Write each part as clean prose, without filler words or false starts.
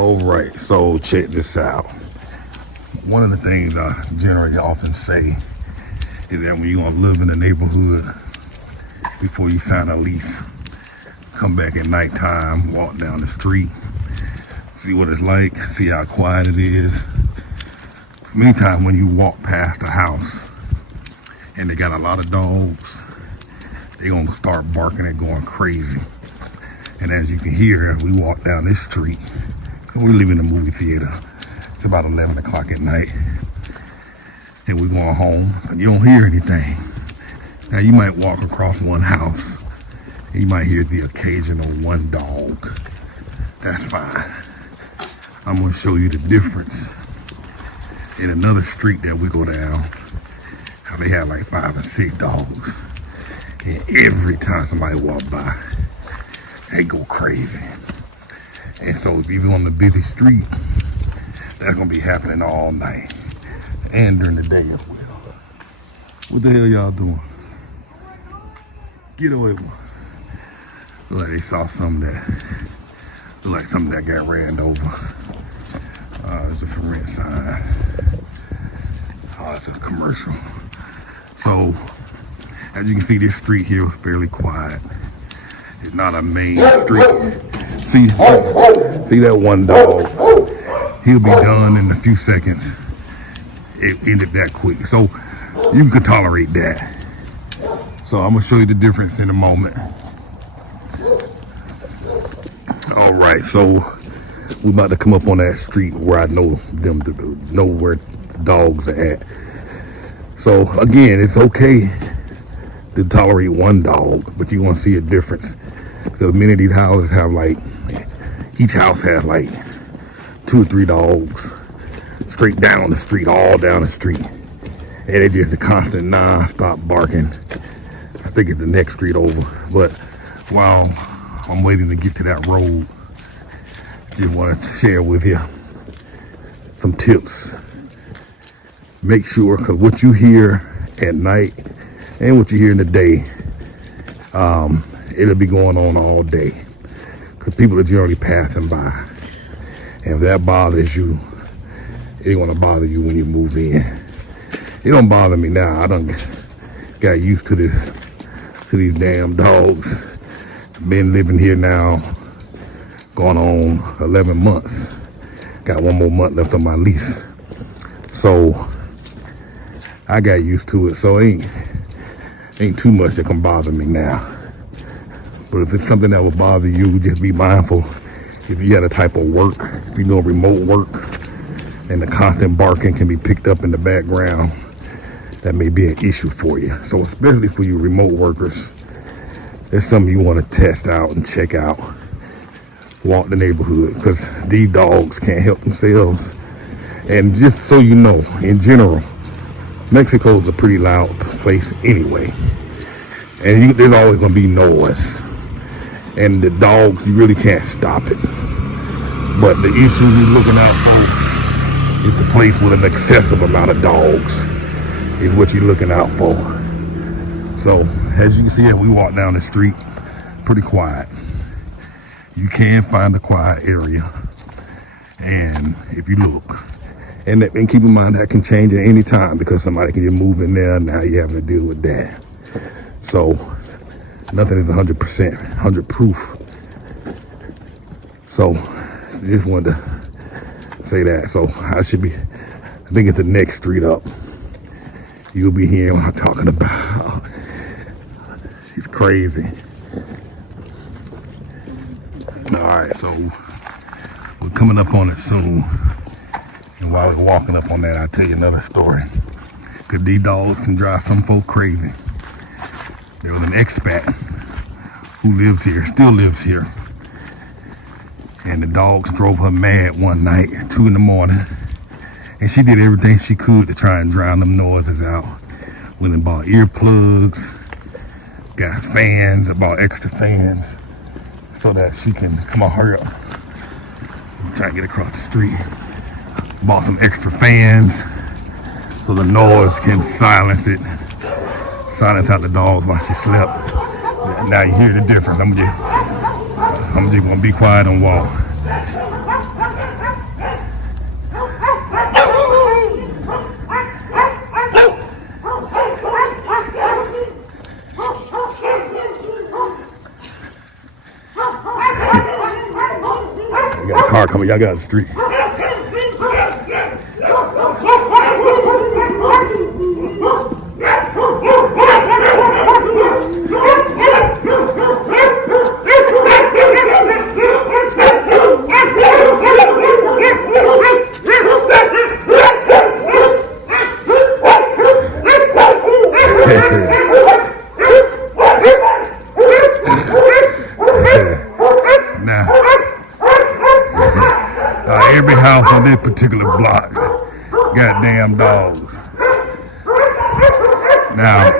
All right, so check this out. One of the things I generally often say is that when you're gonna live in the neighborhood, before you sign a lease, come back at nighttime, walk down the street, see what it's like, see how quiet it is. Many times when you walk past a house and they got a lot of dogs, they're gonna start barking and going crazy. And as you can hear, as we walk down this street, we're leaving the movie theater. It's about 11 o'clock at night. And we're going home, and you don't hear anything. Now you might walk across one house, and you might hear the occasional one dog. That's fine. I'm gonna show you the difference in another street that we go down, how they have like 5 or 6 dogs. And every time somebody walk by, they go crazy. And so if you're on the busy street, that's gonna be happening all night and during the day as well. What the hell y'all doing? Get away from me. Look like they saw something that got ran over. There's a for rent sign. Oh, it's a commercial. So as you can see, this street here is fairly quiet. It's not a main street. See that one dog? He'll be done in a few seconds. It ended that quick. So you can tolerate that. So I'm gonna show you the difference in a moment. All right, so we're about to come up on that street where I know them to know where the dogs are at. So again, it's okay to tolerate one dog, but you want to see a difference because many of these houses have like, each house has like 2 or 3 dogs straight down the street, all down the street, and it's just a constant non-stop barking. I think it's the next street over, but while I'm waiting to get to that road, just want to share with you some tips. Make sure, because what you hear at night and what you hear in the day, it'll be going on all day because people are generally passing by. And if that bothers you, it ain't gonna bother you when you move in. It don't bother me now. I done got used to these damn dogs. Been living here now, going on 11 months. Got 1 more month left on my lease. So I got used to it. So ain't too much that can bother me now. But if it's something that will bother you, just be mindful. If you got a type of work, if you know remote work, and the constant barking can be picked up in the background, that may be an issue for you. So especially for you remote workers, it's something you want to test out and check out. Walk the neighborhood, because these dogs can't help themselves. And just so you know, in general, Mexico's a pretty loud place anyway. And there's always going to be noise. And the dogs, you really can't stop it. But the issue you're looking out for is the place with an excessive amount of dogs is what you're looking out for. So as you can see, as we walk down the street, pretty quiet. You can find a quiet area. And if you look, and keep in mind that can change at any time because somebody can just move in there. Now you're having to deal with that. So nothing is 100%, 100 proof. So just wanted to say that. So I think it's the next street up. You'll be hearing what I'm talking about. It's crazy. All right, so we're coming up on it soon. And while we're walking up on that, I'll tell you another story. Because these dogs can drive some folk crazy. There was an expat who lives here, still lives here. And the dogs drove her mad one night, 2 in the morning. And she did everything she could to try and drown them noises out. Went and bought earplugs, got fans, bought extra fans so that she can, come on, hurry up. Try to get across the street. Bought some extra fans so the noise can silence out the dogs while she slept. Now you hear the difference. I'm just gonna be quiet and walk. car coming. Y'all got the street. Every house on this particular block, goddamn dogs. Now,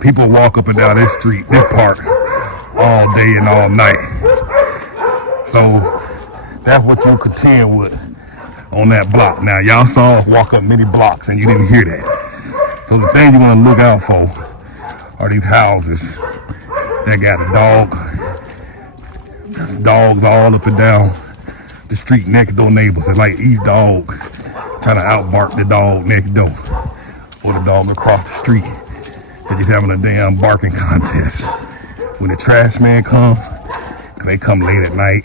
people walk up and down this street, this park, all day and all night. So that's what you'll contend with on that block. Now, y'all saw us walk up many blocks and you didn't hear that. So the thing you want to look out for are these houses that got a dog. There's dogs all up and down the street next door neighbors. It's like each dog trying to outbark the dog next door or the dog across the street. They're just having a damn barking contest. When the trash man come, they come late at night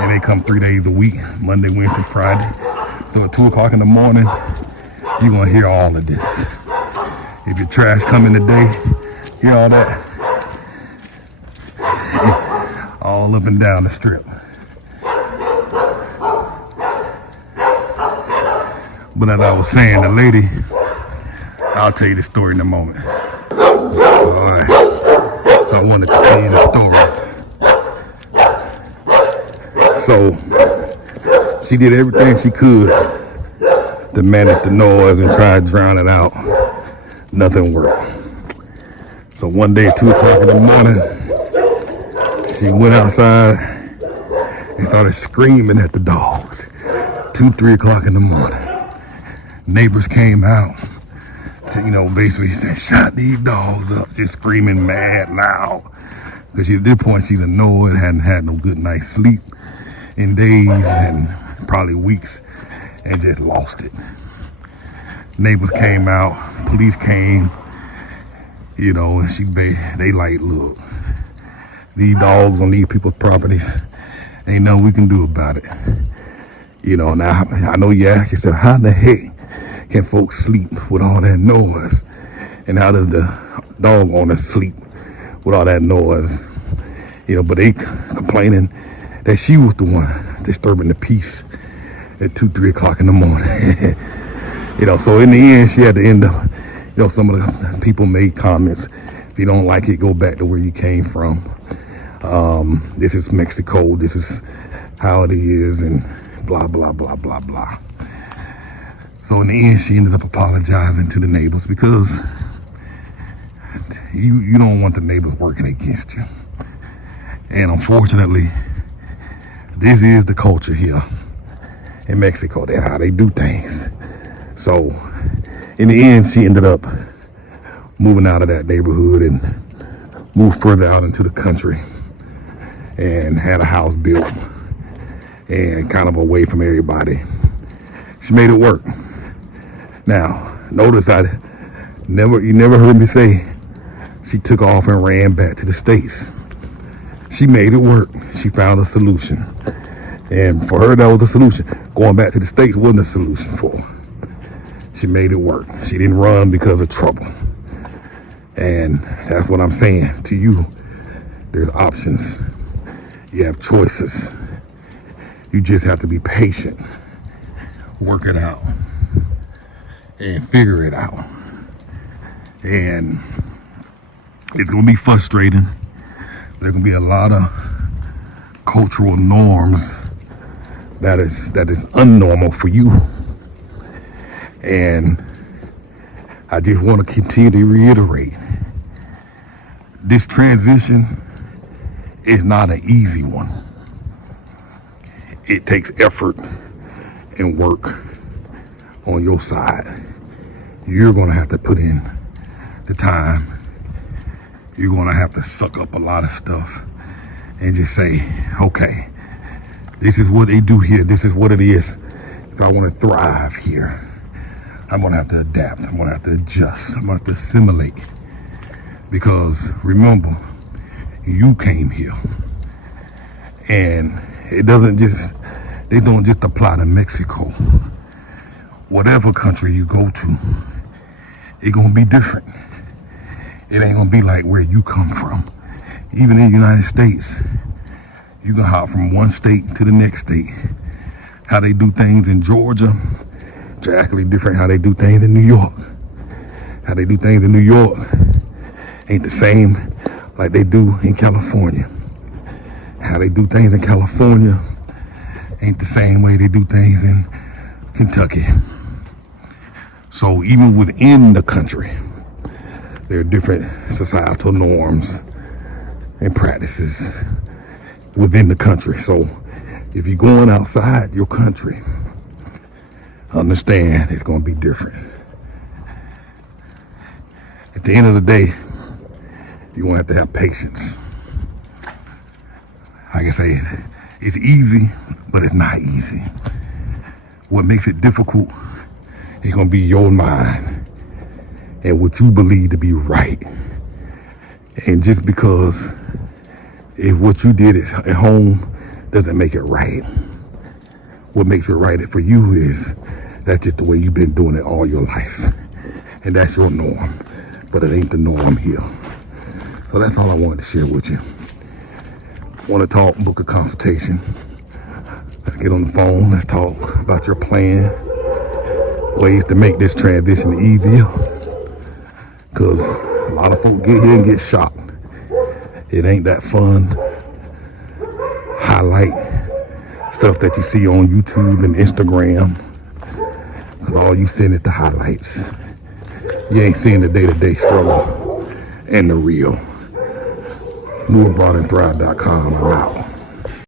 and they come 3 days a week, Monday, Wednesday, Friday. So at 2 o'clock in the morning, you're gonna hear all of this. If your trash come in the day, hear all that. All up and down the strip. But as I was saying, the lady, I'll tell you the story in a moment. All right. So I want to continue the story. So she did everything she could to manage the noise and try to drown it out. Nothing worked. So one day at 2 o'clock in the morning, she went outside and started screaming at the dogs. 2, 3 o'clock in the morning. Neighbors came out to, basically said, shut these dogs up, just screaming mad loud. Because at this point, she's annoyed, hadn't had no good night's sleep in days and probably weeks, and just lost it. Neighbors came out, police came, and they like, look, these dogs on these people's properties, ain't nothing we can do about it. Now, I know you ask yourself, how in the heck can folks sleep with all that noise? And how does the dog owner sleep with all that noise? But they complaining that she was the one disturbing the peace at 2, 3 o'clock in the morning. So in the end, she had to end up, some of the people made comments. If you don't like it, go back to where you came from. This is Mexico. This is how it is, and blah, blah, blah, blah, blah. So in the end, she ended up apologizing to the neighbors because you don't want the neighbors working against you. And unfortunately, this is the culture here in Mexico. That's how they do things. So in the end, she ended up moving out of that neighborhood and moved further out into the country and had a house built and kind of away from everybody. She made it work. Now, notice you never heard me say she took off and ran back to the States. She made it work. She found a solution. And for her, that was a solution. Going back to the States wasn't a solution for her. She made it work. She didn't run because of trouble. And that's what I'm saying to you. There's options. You have choices. You just have to be patient. Work it out. And figure it out. And it's going to be frustrating. There's going to be a lot of cultural norms that is unnormal for you. And I just want to continue to reiterate, this transition is not an easy one. It takes effort and work on your side. You're going to have to put in the time. You're going to have to suck up a lot of stuff and just say, okay, this is what they do here. This is what it is. If I want to thrive here, I'm going to have to adapt. I'm going to have to adjust. I'm going to have to assimilate. Because remember, you came here. And It doesn't just, they don't just apply to Mexico. Whatever country you go to, it's gonna be different. It ain't gonna be like where you come from. Even in the United States, you can hop from one state to the next state. How they do things in Georgia, drastically different how they do things in New York. How they do things in New York ain't the same like they do in California. How they do things in California ain't the same way they do things in Kentucky. So even within the country, there are different societal norms and practices within the country. So if you're going outside your country, understand it's going to be different. At the end of the day, you're going to have patience. Like I say, it's easy, but it's not easy. What makes it difficult is going to be your mind and what you believe to be right. And just because if what you did at home doesn't make it right, what makes it right for you is that's just the way you've been doing it all your life. And that's your norm, but it ain't the norm here. So that's all I wanted to share with you. Want to talk, book a consultation. Let's get on the phone. Let's talk about your plan, ways to make this transition easier. Because a lot of folks get here and get shocked. It ain't that fun. Highlight stuff that you see on YouTube and Instagram. Because all you seeing is the highlights. You ain't seeing the day-to-day struggle and the real. NewAbroadandThrive.com. I'm out.